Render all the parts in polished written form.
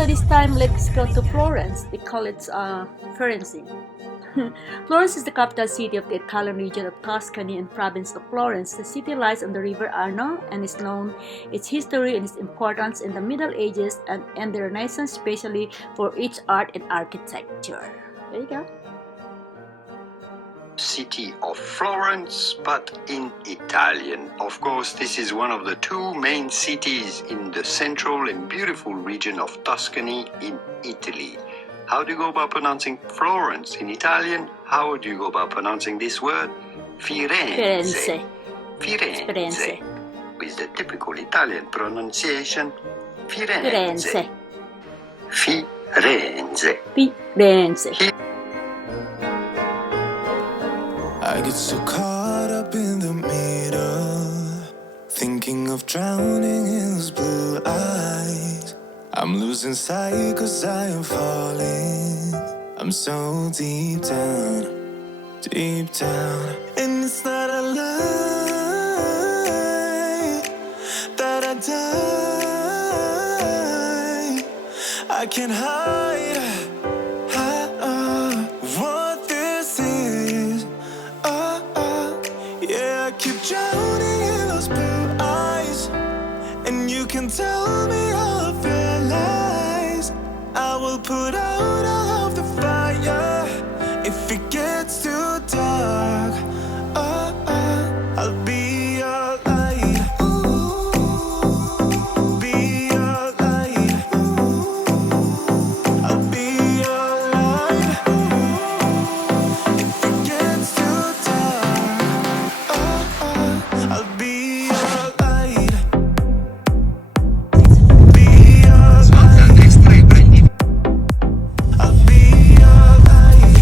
So this time, let's go to Florence. They call it Florence. Florence is the capital city of the Italian region of Tuscany and province of Florence. The city lies on the river Arno and is known its history and its importance in the Middle Ages and the Renaissance, especially for its art and architecture. There you go. City of Florence, but in Italian. Of course, this is one of the two main cities in the central and beautiful region of Tuscany in Italy. How do you go about pronouncing Florence in Italian? How do you go about pronouncing this word? Firenze. Firenze. With the typical Italian pronunciation, Firenze. Firenze. Firenze. I get so caught up in the middle, thinking of drowning in those blue eyes. I'm losing sight 'cause I am falling. I'm so deep down, and it's not a lie that I die. I can't hide what this is. Yeah, I keep drowning in those blue eyes, and you can tell me all of your lies. I will put out all of the fire if it gets too dark. I'll be your light. Be your light. I'll be your light. If it gets too dark, I'll be your light. Be your light. I'll be your light.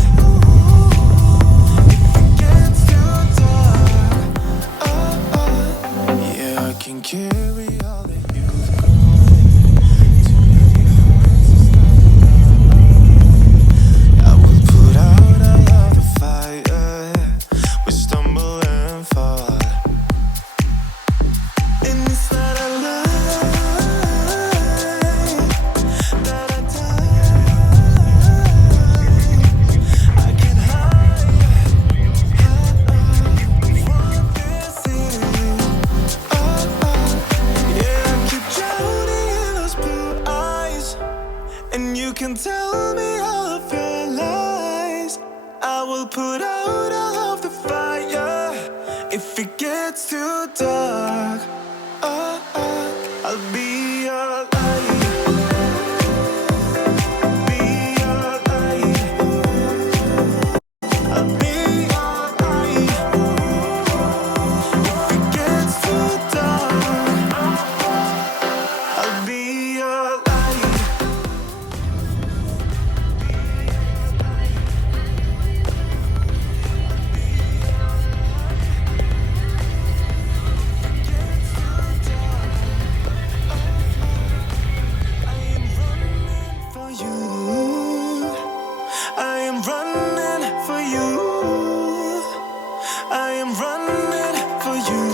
If it gets too dark, yeah, I can carry all that you've grown to every heart to start love. I will put out all of the fire. We stumble and fall, and it's not a lie that I die. I can hide what this is. Yeah, I keep drowning in those blue eyes, and you can tell me all of your lies. I will put out all of the fire if it gets too dark. I'll be your light. Be your light. I'll be your light. If it gets too dark, I'll be your light. I am running for you. I am running for you.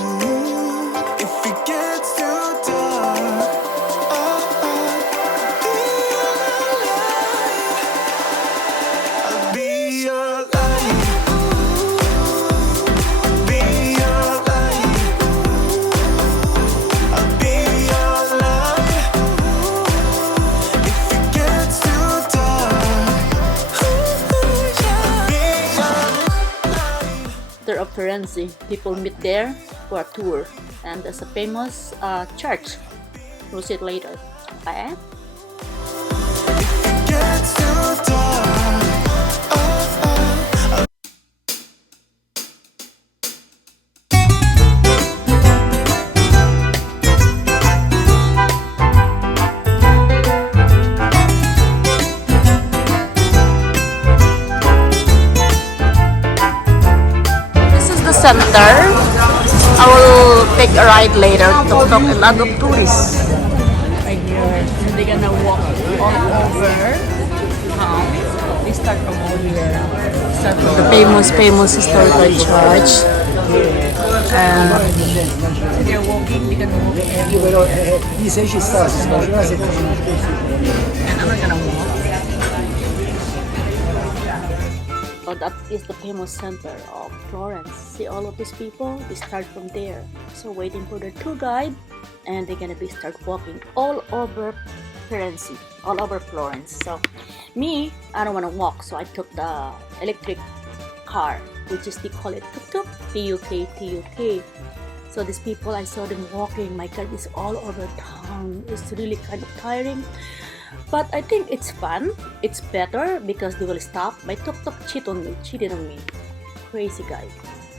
If it gets too dark, I'll be your light. Be your light. I'll be your light. If it gets too dark, There of Firenze. People meet there for a tour, and there's a famous church. We'll see it later. Okay? it gets too dark. This is the center. I will take a ride later to talk a lot of tourists. Right here. And they're gonna walk all over town. They start from over here. Start from the famous historical church. And they're walking walking, they're gonna walk Io everywhere. però di 6 ci sta, si sbagliava 7. And I'm not gonna walk. So that is the famous center of Florence. See all of these people, they start from there. So waiting for the tour guide, and they're gonna start walking all over Florence, all over Florence. So me, I don't wanna walk, so I took the electric car, which is they call it tuk-tuk, T-U-K. So these people, I saw them walking, my God, it's all over town. It's really kind of tiring. But I think it's fun. It's better because they will stop. My tuk-tuk cheated on me. Crazy guy.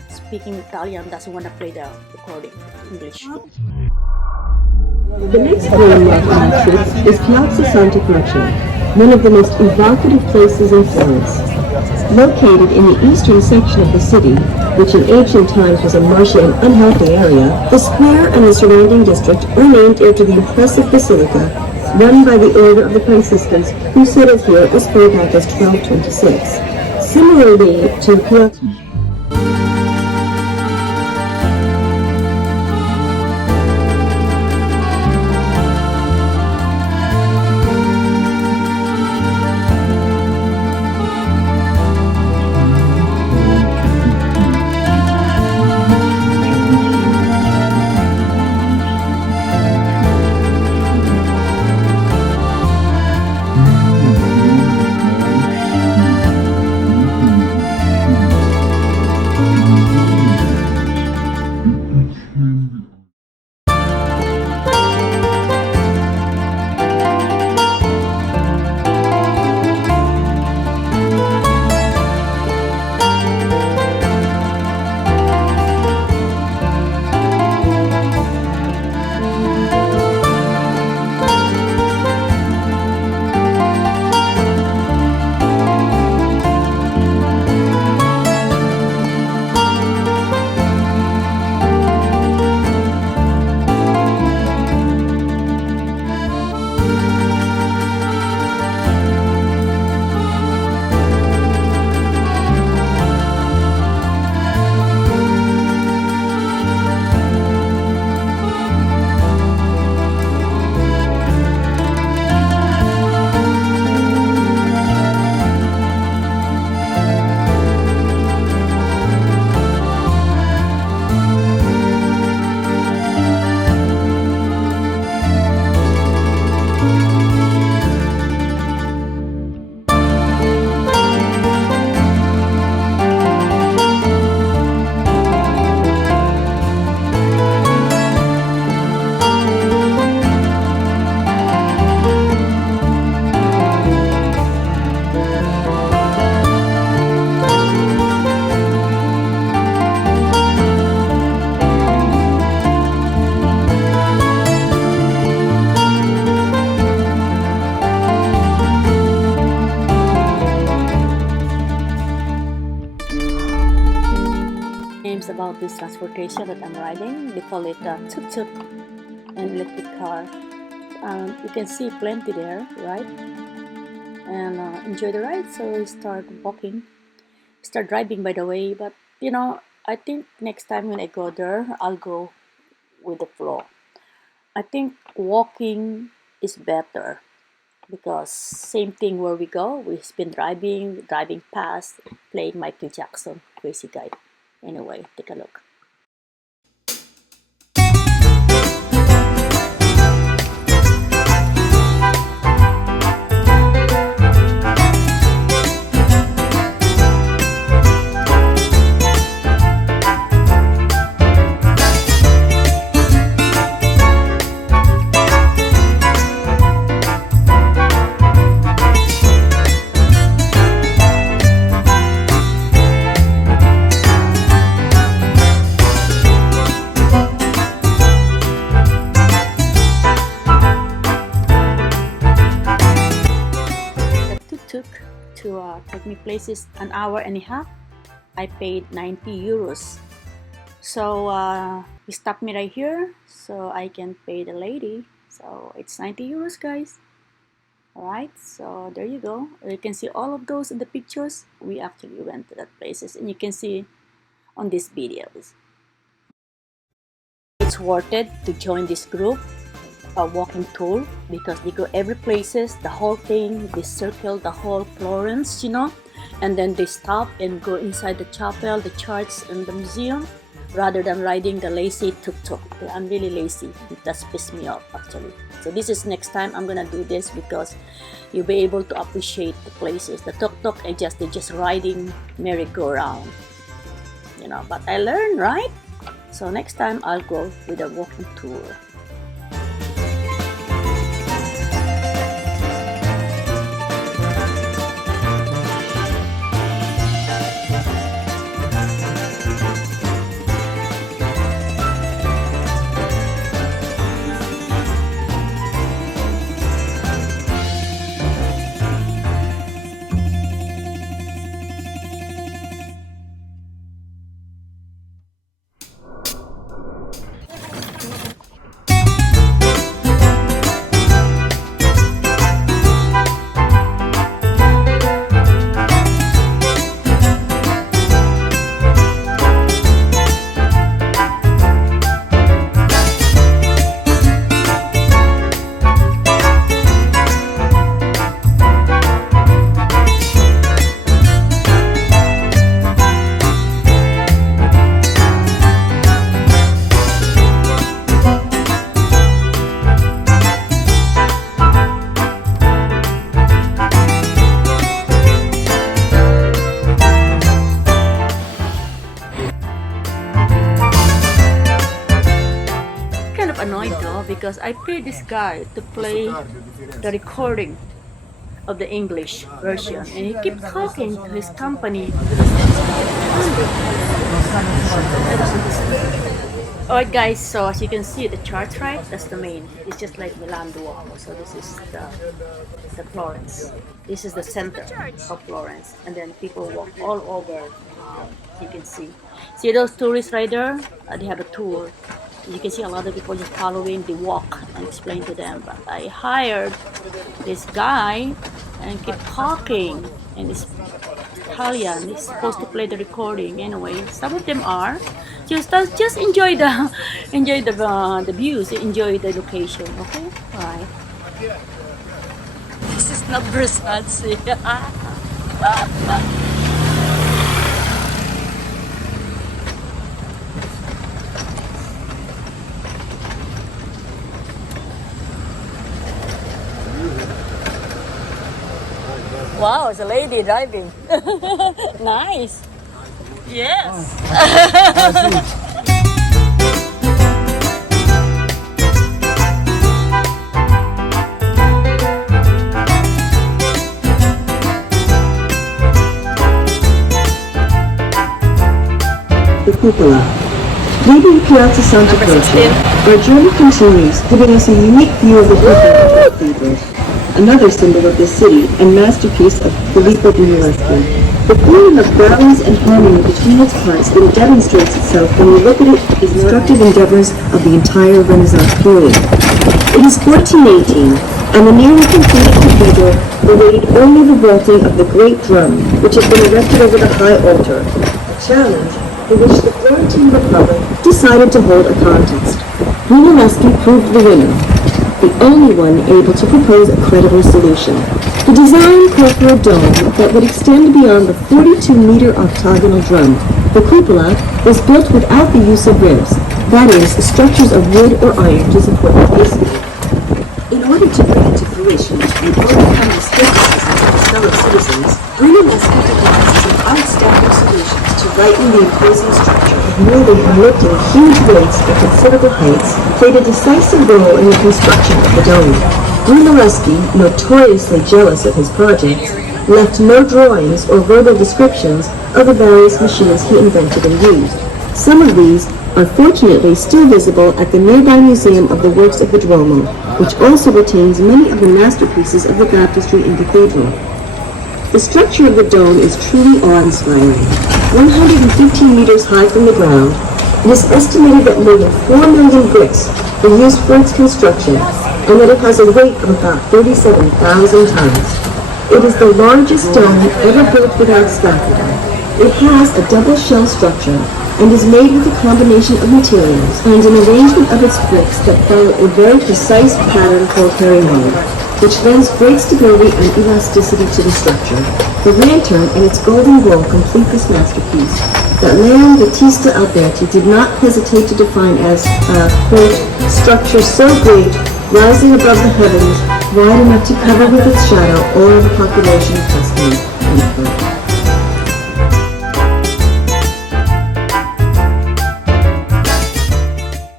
Speaking Italian, doesn't want to play the recording English. The next landmark attraction is Piazza Santa Croce, one of the most evocative places in Florence. Located in the eastern section of the city, which in ancient times was a marshy and unhealthy area, the square and the surrounding district are named after the impressive basilica run by the order of the Franciscans who settled here as far back as 1226. Similarly to Piazza. Names about this transportation that I'm riding. They call it tuk-tuk, an electric car. You can see plenty there, right? And enjoy the ride. So we start walking, start driving by the way. But you know, I think next time when I go there, I'll go with the flow. I think walking is better because same thing where we go. We've been driving past, playing Michael Jackson, crazy guy. Anyway, take a look. To take me places an hour and a half. I paid 90 euros. So he stopped me right here so I can pay the lady. So it's 90 euros, guys. Alright, so there you go. You can see all of those in the pictures. We actually went to that places and you can see on these videos. was worth it to join this group, a walking tour, because they go every places, the whole thing, they circle the whole Florence, and then they stop and go inside the chapel, the church, and the museum, rather than riding the lazy tuk-tuk. I'm really lazy. It does piss me off, actually. So this is next time I'm gonna do this, because you'll be able to appreciate the places. The tuk-tuk, they're just riding merry-go-round, But I learned, right? So next time I'll go with a walking tour. Annoyed though, because I paid this guy to play the recording of the English version, and he kept talking to his company. Alright guys, so as you can see the church, right? That's the main. It's just like Milan Duomo. So this is the Florence. This is the center of Florence, and then people walk all over. You can see those tourists right there. They have a tour. You can see a lot of people just following the walk and explain to them. But I hired this guy and keep talking, and it's Italian. He's supposed to play the recording anyway. Some of them are just enjoy the views, enjoy the location. Okay, right. This is not Versace. Wow, it's a lady driving. Nice. Yes. The cupola. Leaving Piazza Santa Croce, our journey continues, giving us a unique view of the cupola of the cathedral, another symbol of the city and masterpiece of Filippo Brunelleschi. The feeling of balance and harmony between its parts that it demonstrates itself when you look at it is constructive endeavors of the entire Renaissance period. It is 1418, and the nearly completed cathedral awaited only the vaulting of the great drum, which has been erected over the high altar, a challenge for which the Florentine Republic decided to hold a contest. Brunelleschi proved the winner, the only one able to propose a credible solution. The design called for a dome that would extend beyond the 42-meter octagonal drum. The cupola was built without the use of ribs, that is, structures of wood or iron to support the masonry. In order to bring it to fruition and overcome the skepticism of his fellow citizens, Brunelleschi devised some outstanding solutions to lighten the imposing structure of merely lifting huge weights at considerable heights played a decisive role in the construction of the dome. Brunelleschi, notoriously jealous of his projects, left no drawings or verbal descriptions of the various machines he invented and used. Some of these are fortunately still visible at the nearby Museum of the Works of the Duomo, which also retains many of the masterpieces of the baptistry and cathedral. The structure of the dome is truly awe-inspiring. 115 meters high from the ground, it is estimated that more than 4 million bricks were used for its construction, and that it has a weight of about 37,000 tons. It is the largest dome ever built without scaffolding. It has a double shell structure and is made with a combination of materials and an arrangement of its bricks that follow a very precise pattern called herringbone, which lends great stability and elasticity to the structure. The lantern and its golden bowl complete this masterpiece that Leon Battista Alberti did not hesitate to define as a, quote, structure so great, rising above the heavens, wide enough to cover with its shadow all the population of Tuscany, end quote.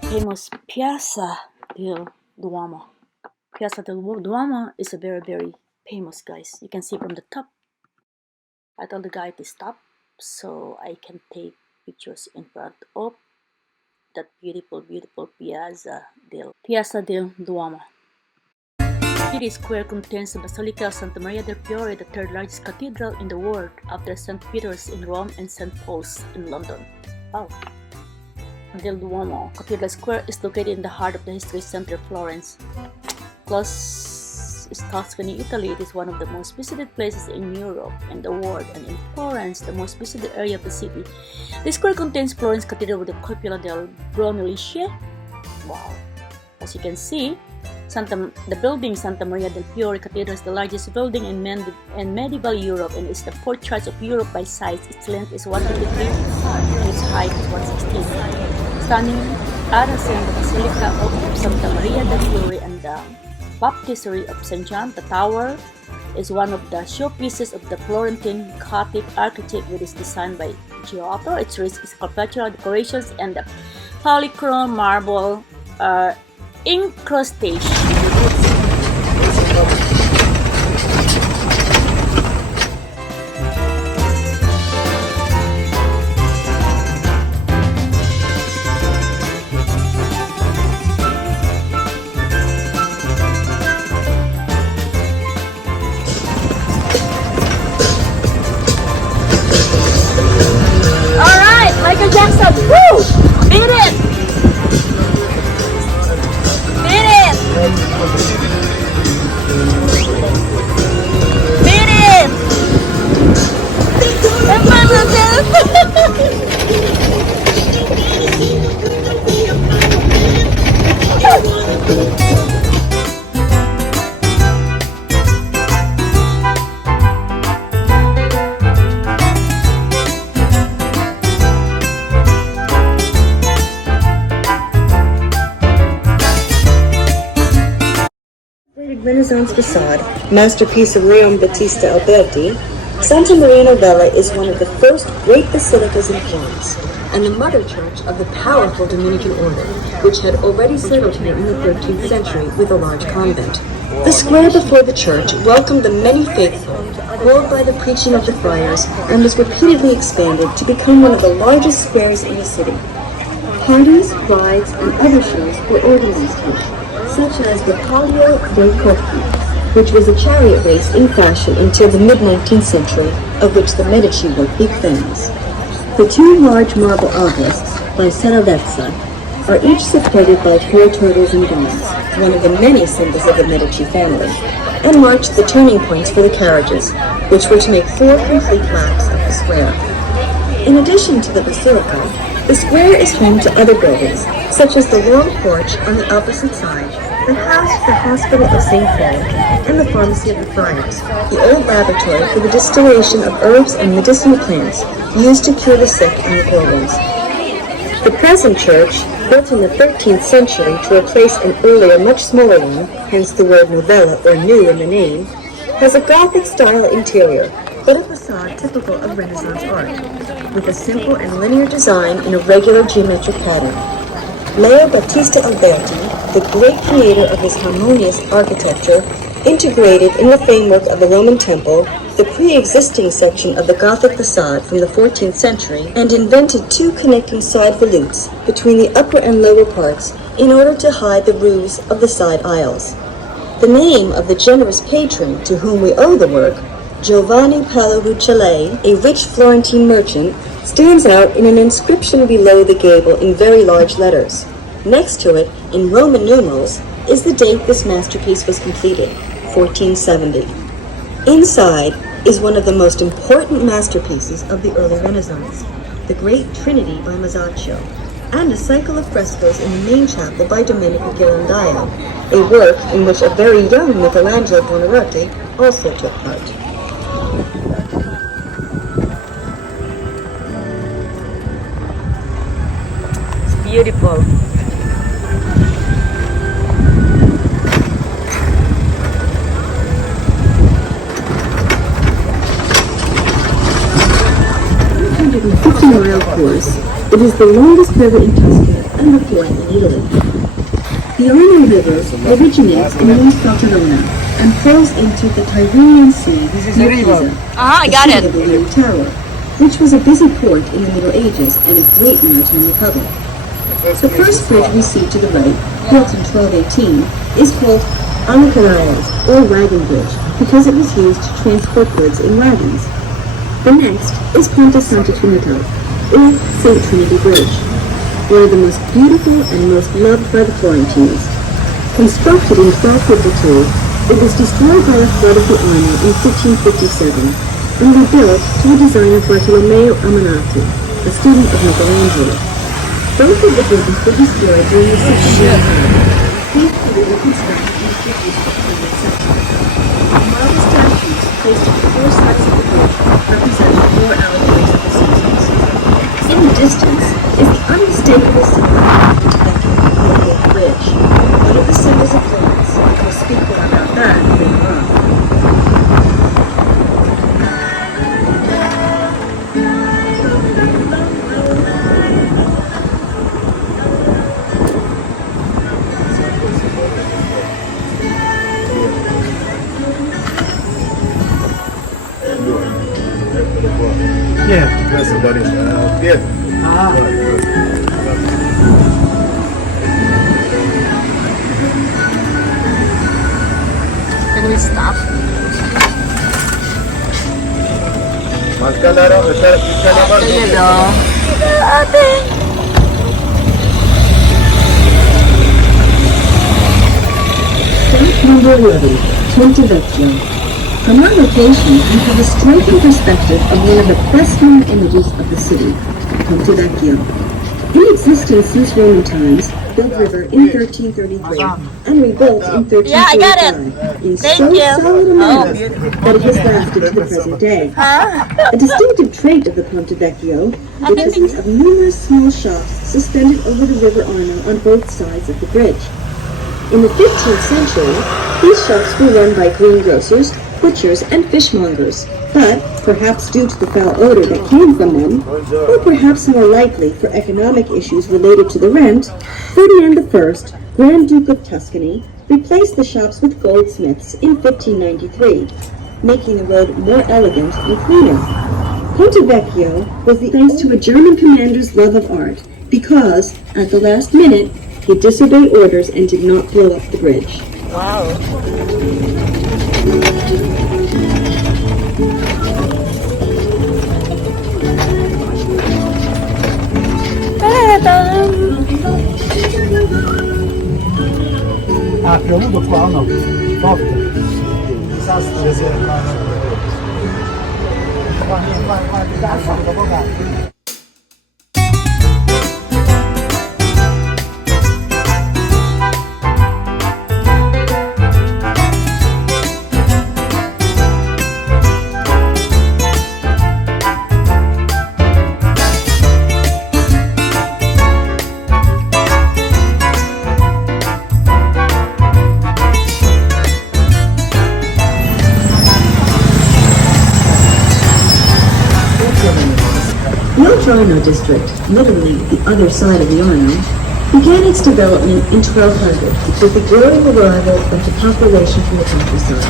Famous Piazza del Duomo. Piazza del Duomo is a very, very famous, guys. You can see from the top. I told the guy to stop so I can take pictures in front of that beautiful, beautiful Piazza del Duomo. The square contains the Basilica of Santa Maria del Fiore, the third largest cathedral in the world after St. Peter's in Rome and St. Paul's in London. Wow. Del Duomo Cathedral Square is located in the heart of the history center of Florence. Plus is Tuscany, Italy. It is one of the most visited places in Europe and the world, and in Florence, the most visited area of the city. The square contains Florence Cathedral with the cupola del Brunelleschi. Wow. As you can see, the building Santa Maria del Fiore Cathedral is the largest building in medieval Europe and is the fourth church of Europe by size. Its length is 123 and its height is 116. Standing at the center, the Basilica of Santa Maria del Fiore and the Baptistery of St. John. The tower is one of the showpieces of the Florentine Gothic architect, which is designed by Giotto. Its rich sculptural decorations and the polychrome marble incrustation. Alright, Michael Jackson, woo! Beat it! Beat it! Beat it! Renaissance facade, masterpiece of Leon Battista Alberti, Santa Maria Novella is one of the first great basilicas in Florence, and the mother church of the powerful Dominican order, which had already settled here in the 13th century with a large convent. The square before the church welcomed the many faithful, called by the preaching of the friars, and was repeatedly expanded to become one of the largest squares in the city. Parties, rides, and other shows were organized here, such as the Palio dei Cocchi, which was a chariot race in fashion until the mid-19th century, of which the Medici were big fans. The two large marble obelisks, by Salvezza, are each supported by 4 turtles and dogs, one of the many symbols of the Medici family, and marked the turning points for the carriages, which were to make 4 complete laps of the square. In addition to the basilica, the square is home to other buildings, such as the long porch on the opposite side, the house of the Hospital of St. Paul, and the Pharmacy of the Friars, the old laboratory for the distillation of herbs and medicinal plants used to cure the sick and the pilgrims. The present church, built in the 13th century to replace an earlier, much smaller one, hence the word novella or new in the name, has a Gothic-style interior, but a facade typical of Renaissance art, with a simple and linear design in a regular geometric pattern. Leo Battista Alberti, the great creator of this harmonious architecture, integrated in the framework of the Roman temple the pre-existing section of the Gothic facade from the 14th century and invented 2 connecting side volutes between the upper and lower parts in order to hide the roofs of the side aisles. The name of the generous patron to whom we owe the work, Giovanni Pallavicelle, a rich Florentine merchant, stands out in an inscription below the gable in very large letters. Next to it, in Roman numerals, is the date this masterpiece was completed, 1470. Inside, is one of the most important masterpieces of the early Renaissance, the Great Trinity by Masaccio, and a cycle of frescoes in the main chapel by Domenico Ghirlandaio, a work in which a very young Michelangelo Buonarroti also took part. It's beautiful. A 50-mile course, it is the longest river in Tuscany and the fourth in Italy. The Arno River originates in North Barcelona and flows into the Tyrrhenian Sea near Pisa, I got the site of the Leaning Tower, which was a busy port in the Middle Ages and a great maritime republic. The first bridge we see to the right, built in 1218, is called Annunciation, or Wagon Bridge, because it was used to transport goods in wagons. The next is Ponte Santa Trinita, or St. Trinity Bridge, one of the most beautiful and most loved by the Florentines. Constructed in 1252, it was destroyed by a flood of the Arno in 1557 and rebuilt to the design of Bartolomeo Ammanati, a student of Michelangelo. Both of the bridges were destroyed during the Second World War. These were reconstructed in the 50th century. Marble statues placed on four sides of the bridge represent four allegories of the seasons. In the distance is the unmistakable symbol of the Ponte Bridge, one of the symbols of Florence. We'll speak more about that later on. Yeah. Questo dietro. Can we stop? Manca la roba, c'è la parte. Fact number 11, Ponte Vecchio. From our location, we have a striking perspective of one of the best-known images of the city, Ponte Vecchio. In existence since Roman times, built river in 1333 and rebuilt in 1345 in so solid a manner that it has lasted to the present day. A distinctive trait of the Ponte Vecchio, which consists of numerous small shops suspended over the river Arno on both sides of the bridge. In the 15th century, these shops were run by greengrocers, butchers, and fishmongers, but, perhaps due to the foul odor that came from them, or perhaps more likely for economic issues related to the rent, Ferdinand I, Grand Duke of Tuscany, replaced the shops with goldsmiths in 1593, making the road more elegant and cleaner. Ponte Vecchio was thanks to a German commander's love of art, because, at the last minute, he disobeyed orders and did not blow up the bridge. Wow. Ha piovuto qua o no? Forte? Disastro. Vai. The Arno district, literally the other side of the Arno, began its development in 1200 with the growing arrival of the population from the countryside.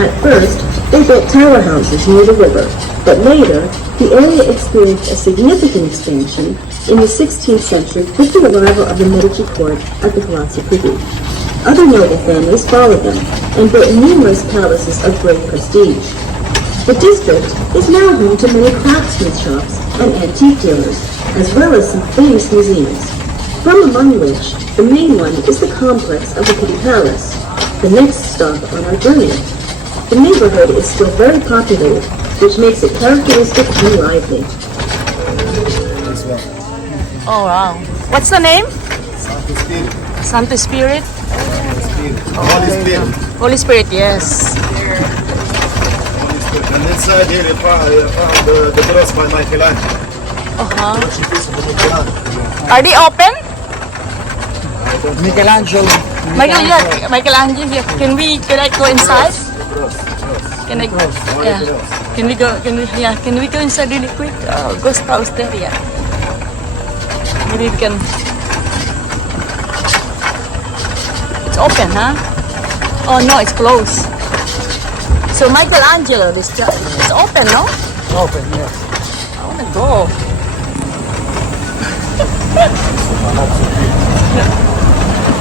At first, they built tower houses near the river, but later, the area experienced a significant expansion in the 16th century with the arrival of the Medici court at the Palazzo Pitti. Other noble families followed them and built numerous palaces of great prestige. The district is now home to many craftsman shops and antique dealers, as well as some famous museums, from among which the main one is the complex of the Pitti Palace, the next stop on our journey. The neighborhood is still very populated, which makes it characteristic and lively. This one. Oh wow. What's the name? Santo Spirit. Santo Spirit? Holy Spirit. Holy Spirit, yes. Holy Spirit. And inside here you found the cross by Michelangelo. Uh-huh. Which piece of Michelangelo. Are they open? Michelangelo. Michelangelo. Yeah. Can I go inside? The cross. Can I go? Only Yeah. cross. Can we go? Can we go inside really quick? Ghost house there, yeah. Maybe we can. It's open, huh? Oh no, it's closed. So Michelangelo, it's open, no? Open, yes. I wanna go.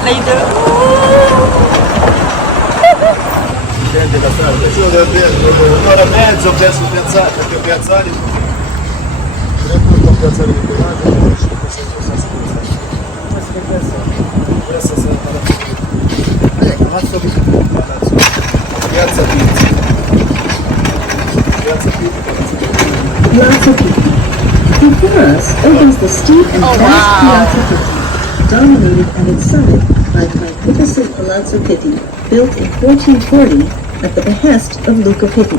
Later. Scendi la strada, un'ora e mezzo verso piazzale, perché piazzali piazzale di Michelangelo, questa sarà Palazzo Pitti, Piazza Pitti, Palazzo Pitti. Piazza Pitti. Before us opens the steep and vast Piazza Pitti, dominated at its summit by the magnificent Palazzo Pitti, built in 1440 at the behest of Luca Pitti.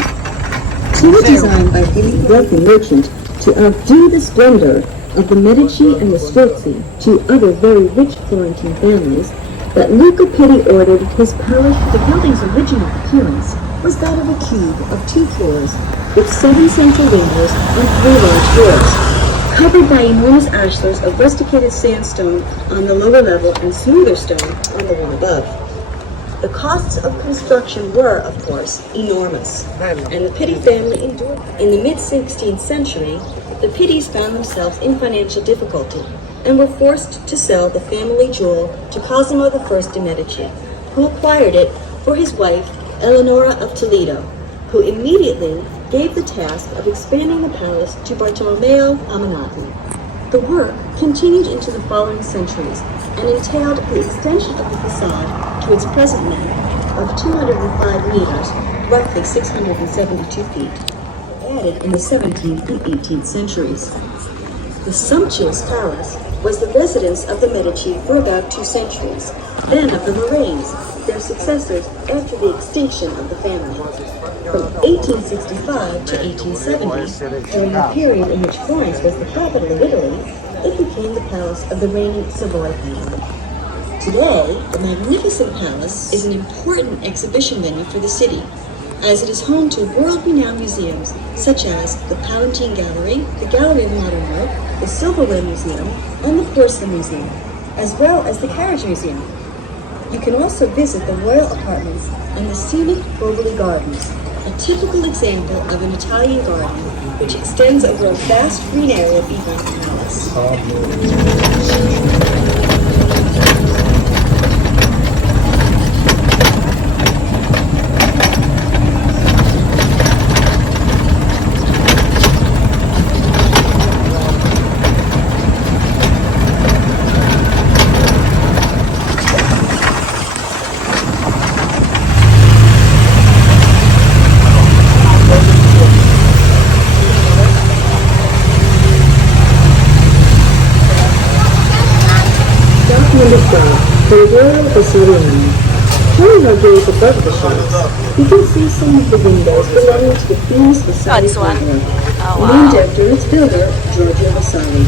Two were designed by the wealthy merchant to outdo the splendor of the Medici and the Strozzi, two other very rich Florentine families, but Luca Pitti ordered his palace. The building's original appearance was that of a cube of 2 floors, with 7 central windows and 3 large doors, covered by enormous ashlars of rusticated sandstone on the lower level and smoother stone on the one above. The costs of construction were, of course, enormous, and the Pitti family endured. In the mid-16th century, the Pittis found themselves in financial difficulty and were forced to sell the family jewel to Cosimo I de' Medici, who acquired it for his wife, Eleonora of Toledo, who immediately gave the task of expanding the palace to Bartolomeo Ammanati. The work continued into the following centuries and entailed the extension of the facade to its present length of 205 meters, roughly 672 feet, added in the 17th and 18th centuries. The sumptuous palace was the residence of the Medici for about 2 centuries, then of the Lorraines, their successors after the extinction of the family. From 1865 to 1870, during the period in which Florence was the capital of Italy, it became the palace of the reigning Savoy family. Today, the magnificent palace is an important exhibition venue for the city, as it is home to world-renowned museums such as the Palatine Gallery, the Gallery of Modern Art, the Silverware Museum, and the Porcelain Museum, as well as the Carriage Museum. You can also visit the royal apartments and the scenic Boboli Gardens, a typical example of an Italian garden which extends over a vast green area behind the palace. The Royal Basiliana. Turning our gaze above the shops, you can see some of the windows belonging to the famous Vasari this one. family, Oh, wow. named after its builder, Giorgio Vasari.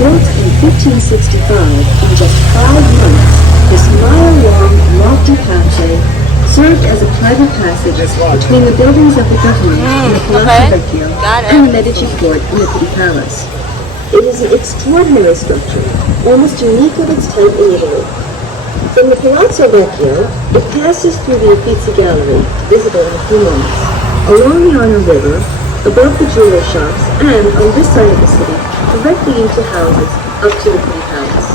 Built in 1565, in just 5 months, this mile-long, lofty patio served as a private passage between the buildings of the government in the Palazzo Vecchio Got it. and the Medici Court in the Pitti Palace. It is an extraordinary structure, almost unique of its type in Italy. From the Palazzo Vecchio, it passes through the Uffizi Gallery, visible in a few moments, along the Arno River, above the jeweler shops, and on this side of the city, directly into houses up to the Pitti Palace.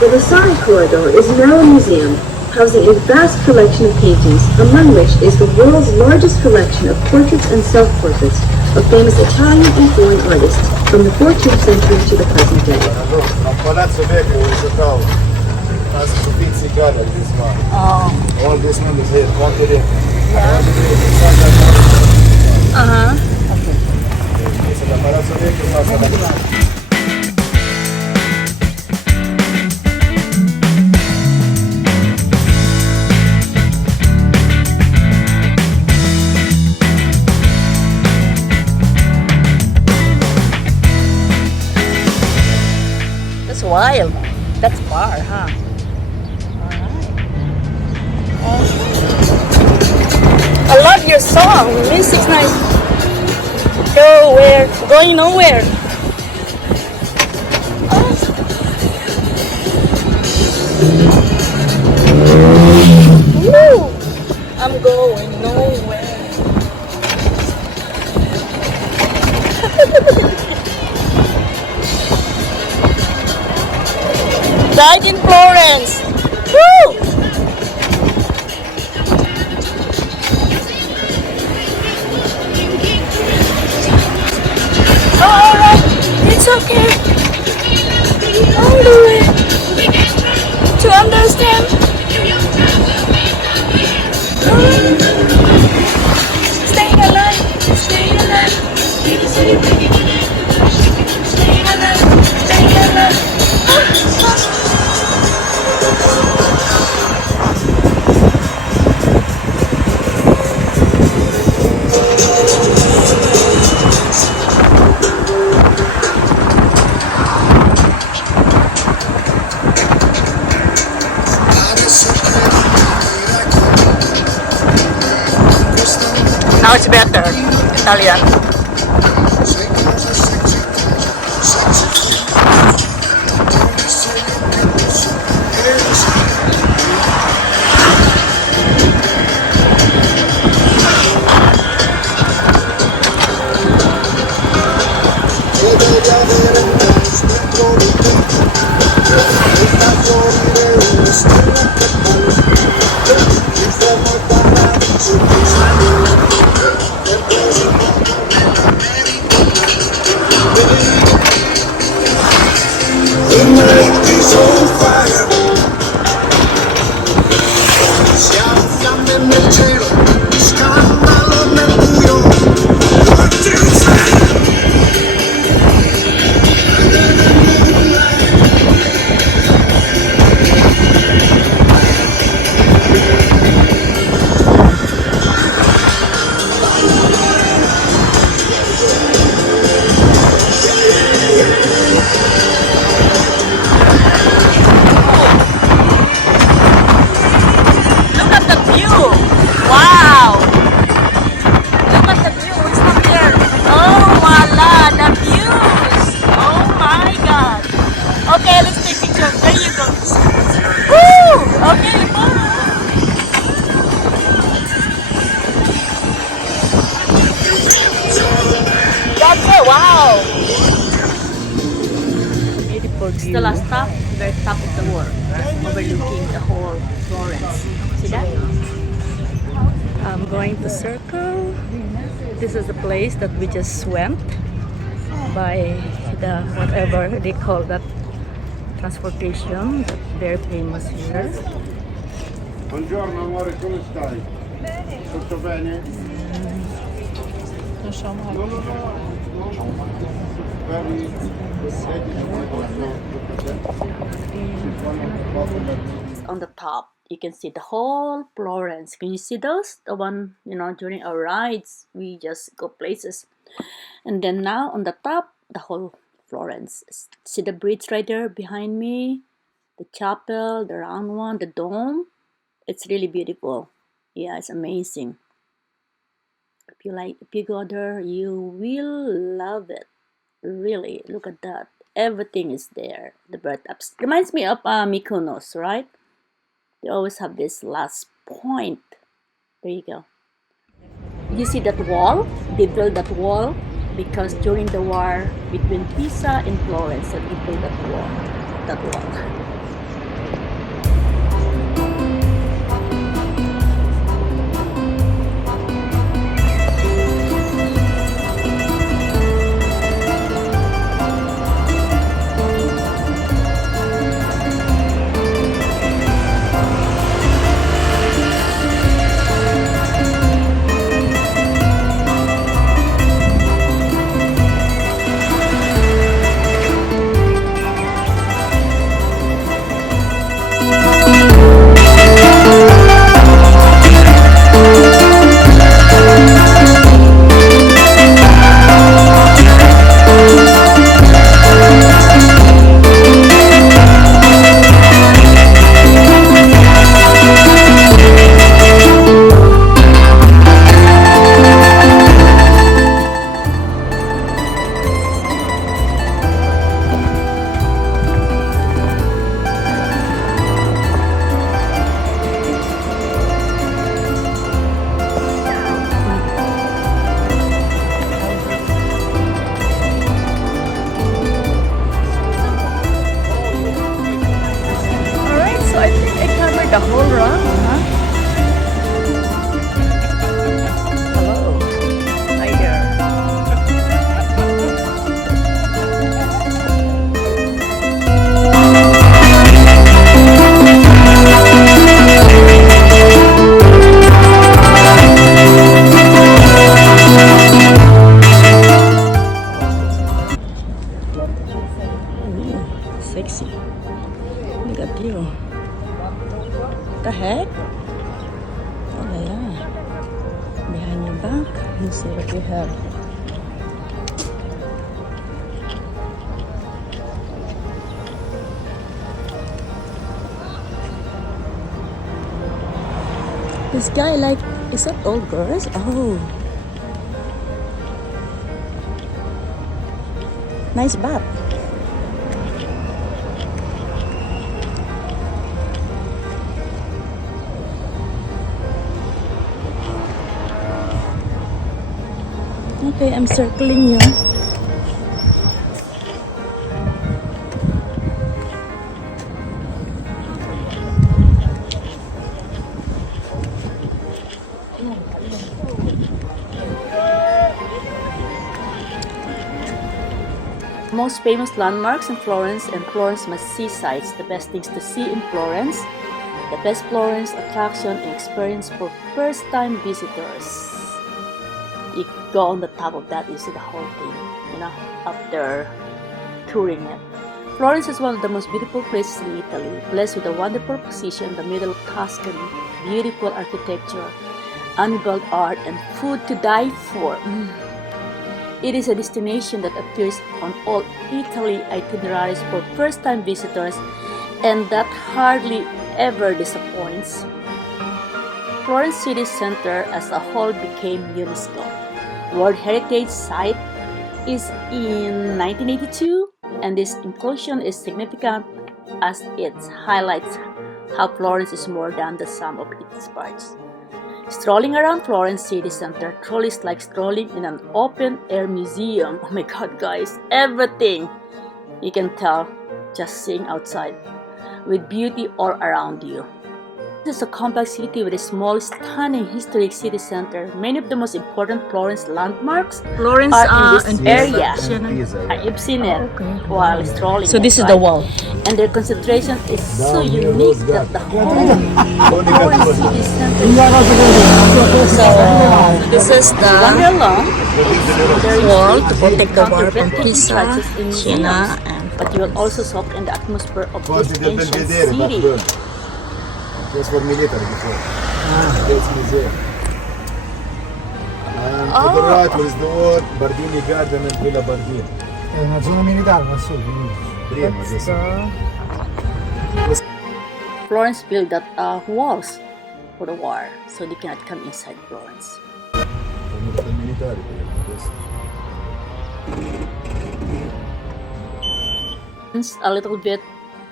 The Vasari corridor is now a museum, housing a vast collection of paintings, among which is the world's largest collection of portraits and self-portraits of famous Italian and foreign artists from the 14th century to the present day. Palazzo Vecchio is a tower. That's Uffizi Gallery, this one. Oh. All this one is here, 20 there. while. That's far, huh? I love your song. Music's nice. Go where? Going nowhere. Woo! I'm going nowhere. Died in Florence. Woo! Alright, it's okay. All the way to understand. Staying alive, staying alive. Staying alive, staying alive. Now it's better, Italian. It's the last stop, very top of the world, overlooking the whole Florence. See that? I'm going to circle. This is the place that we just went by the whatever they call that transportation, that's very famous here. Buongiorno amore, come stai? Tutto bene? On the top, you can see the whole Florence. Can you see those? The one, during our rides, we just go places. And then now on the top, the whole Florence. See the bridge right there behind me? The chapel, the round one, the dome. It's really beautiful. Yeah, it's amazing. If you go there, you will love it. Really, look at that. Everything is there. The bird ups reminds me of Mykonos, right? They always have this last point. There you go. You see that wall? They built that wall because during the war between Pisa and Florence, they built that wall. That wall. back and see what we have. This guy, like, is that all girls? Oh, nice bath. Okay, I'm circling here. Most famous landmarks in Florence and Florence must-see sites. The best things to see in Florence. The best Florence attraction and experience for first-time visitors. You go on the top of that, you see the whole thing, you know, up there, touring it. Florence is one of the most beautiful places in Italy, blessed with a wonderful position in the middle of Tuscany, beautiful architecture, unrivaled art, and food to die for. It is a destination that appears on all Italy itineraries for first-time visitors, and that hardly ever disappoints. Florence city center as a whole became UNESCO World Heritage Site is in 1982, and this inclusion is significant as it highlights how Florence is more than the sum of its parts. Strolling around Florence city center truly is like strolling in an open-air museum. Oh my god, guys, everything you can tell just seeing outside, with beauty all around you. This is a compact city with a small, stunning historic city center. Many of the most important Florence landmarks are in this area. You've seen it while strolling. So this is the wall. And their concentration is so unique that the whole Florence city center is So this is the wander along. wall to protect the bar from Pisa, Siena, and but you will also soak in the atmosphere of this ancient city. It was for military before. That's museum. And to the right was the word Bardini Garden and Villa Bardini. È una zona militare, ma solo. Prima, yes. Florence built that walls for the war, so they cannot come inside Florence. Military, yes. It's a little bit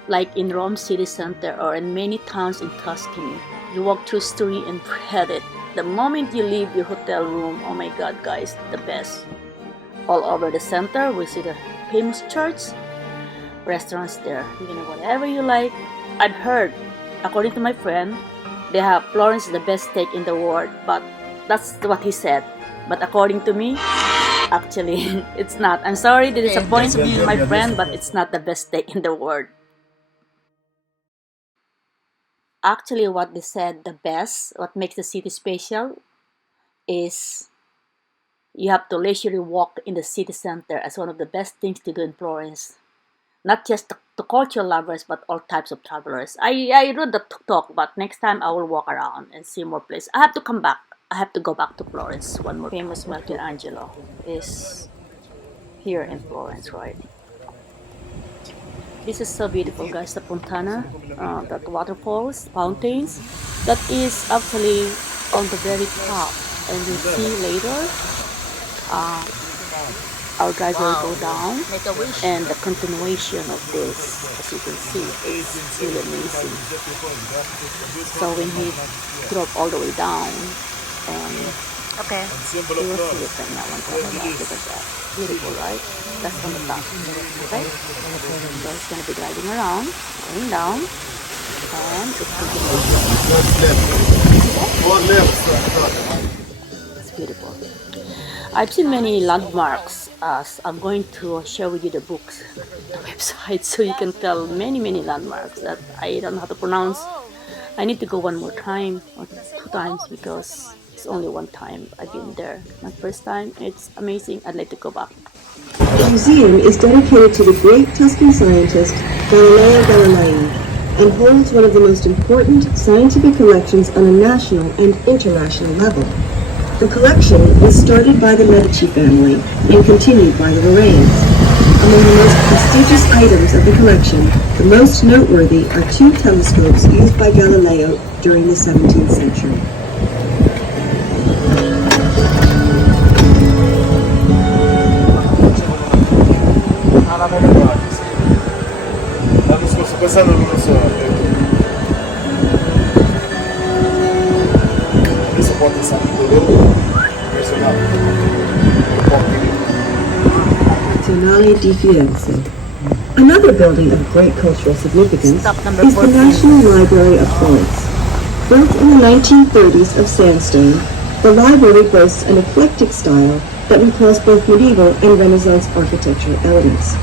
like in Rome city center or in many towns in Tuscany. You walk through street and forget it. The moment you leave your hotel room, oh my god, guys, the best. All over the center, we see the famous church, restaurants there. You can have whatever you like. I've heard, according to my friend, they have Florence is the best steak in the world, but that's what he said. But according to me, actually, it's not. I'm sorry to disappoint my friend, but it's not the best steak in the world. Actually, what they said, the best, what makes the city special is you have to leisurely walk in the city center as one of the best things to do in Florence. Not just the cultural lovers, but all types of travelers. I wrote the talk, but next time I will walk around and see more places. I have to come back. I have to go back to Florence. One more famous Michelangelo is here in Florence, right? This is so beautiful, guys. The fontana, that waterfalls, fountains, that is actually on the very top. And you'll see later, our driver will go down, and the continuation of this, as you can see, is really amazing. So when he drove all the way down, and okay. you will see it right now. Look at that. Beautiful, right? That's on the top. Okay? So it's going to be driving around, going down, and it's It's beautiful. I've seen many landmarks as I'm going to share with you the books, the website, so you can tell many landmarks that I don't know how to pronounce. I need to go one more time or 2 times because it's only one time I've been there. My first time, it's amazing. I'd like to go back. The museum is dedicated to the great Tuscan scientist Galileo Galilei and holds one of the most important scientific collections on a national and international level. The collection was started by the Medici family and continued by the Lorraines. Among the most prestigious items of the collection, the most noteworthy are two telescopes used by Galileo during the 17th century. L'anno scorso, quest'anno non lo so. Adesso porta Santo Nazionale di Firenze. Another building of great cultural significance Stop number is the 14. National Library of Florence. Built in the 1930s of sandstone, the library boasts an eclectic style that recalls both medieval and Renaissance architectural elements.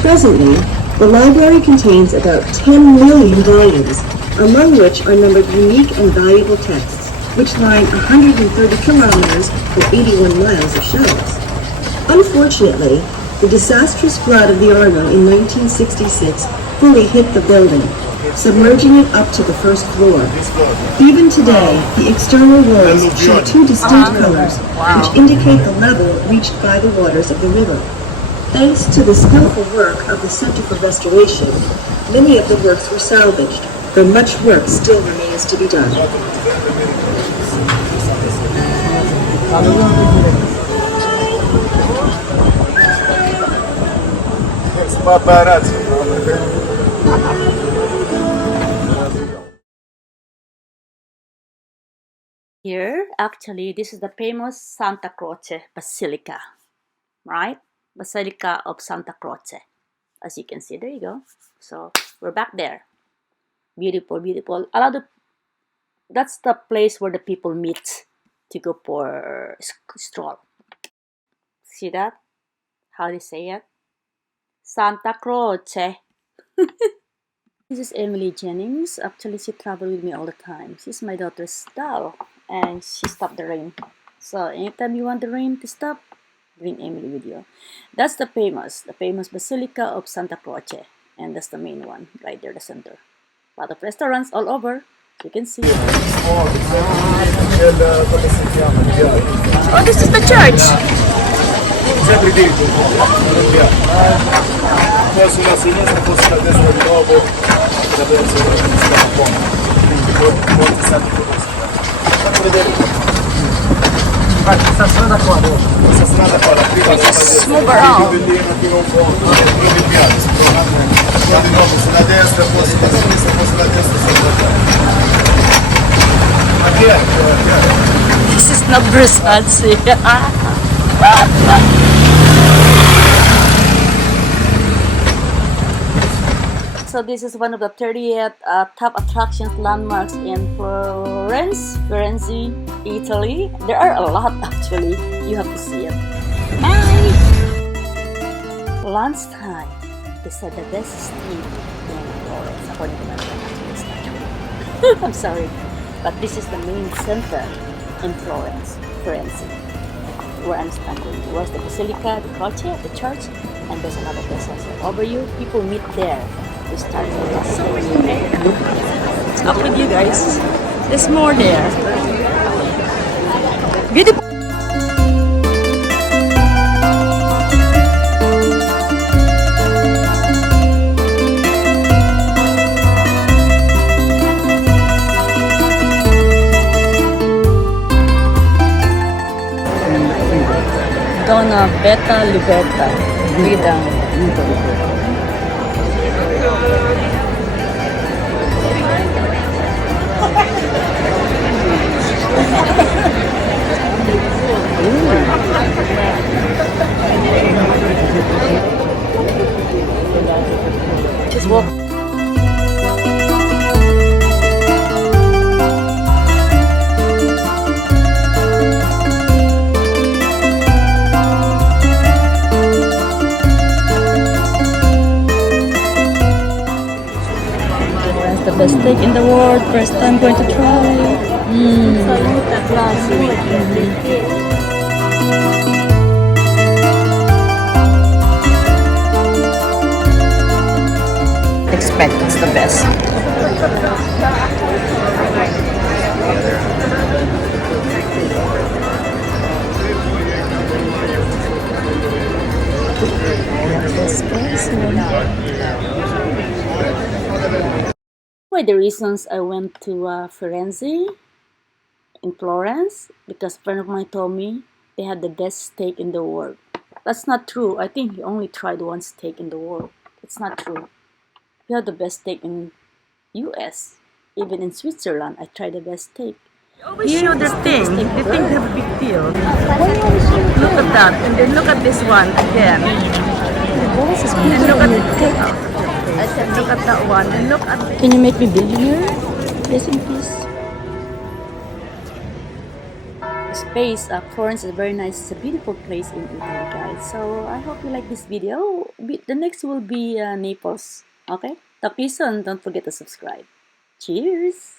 Presently, the library contains about 10 million volumes, among which are numbered unique and valuable texts, which line 130 kilometers or 81 miles of shelves. Unfortunately, the disastrous flood of the Arno in 1966 fully hit the building, submerging it up to the first floor. Even today, the external walls show two distinct colors, which indicate the level reached by the waters of the river. Thanks to the skillful work of the Center for Restoration, many of the works were salvaged, though much work still remains to be done. Here, actually, this is the famous Santa Croce Basilica, right? Basilica of Santa Croce. As you can see, there you go. So we're back there. Beautiful, beautiful. That's the place where the people meet to go for stroll. See that? How do you say it? Santa Croce. This is Emily Jennings. Actually, she traveled with me all the time. She's my daughter's doll, and she stopped the rain. So anytime you want the rain to stop, bring Emily with you. That's the famous Basilica of Santa Croce, and that's the main one right there, the center. A lot of restaurants all over. You can see. Oh, this is the church. Sempre dritto, poi sulla sinistra, poi sulla destra di nuovo, attraverso la ponte. Quindi molti santi tedeschi. Faccio vedere. Questa strada qua, questa strada qua, la prima Move around. bellina fino a un fondo, prima il piazza, poi di nuovo sulla destra, poi sulla sinistra, poi sulla destra, sulla destra. Ma chi è? This is not Versace. So this is one of the 30th top attractions landmarks in Florence, Italy. There are a lot actually. You have to see it. Bye! Lunchtime. They said the best street in Florence, according to my friend. Actually, it's not true. I'm sorry. But this is the main center in Florence, where I'm standing. Where's the Basilica, the Croce, the church, and there's another place also. Over you, people meet there. We start up with you guys. There's more there. Beautiful. Donna Beta Liberta. Vida. Just walk. That's the best steak in the world. First time going to try. Expect it's the best. why the reasons I went to Firenze in Florence, because a friend of mine told me they had the best steak in the world. That's not true. I think he only tried one steak in the world. It's not true. We have the best steak in US. Even in Switzerland, I tried the best steak. You know the thing. They think they have a big deal. Look at that, and then look at this one again. And look at that one. And look at. Can you make me billionaire? Yes, please. Space. Florence is very nice. It's a beautiful place in Italy, guys. So I hope you like this video. The next will be Naples. Okay? Talk to you soon. Don't forget to subscribe. Cheers!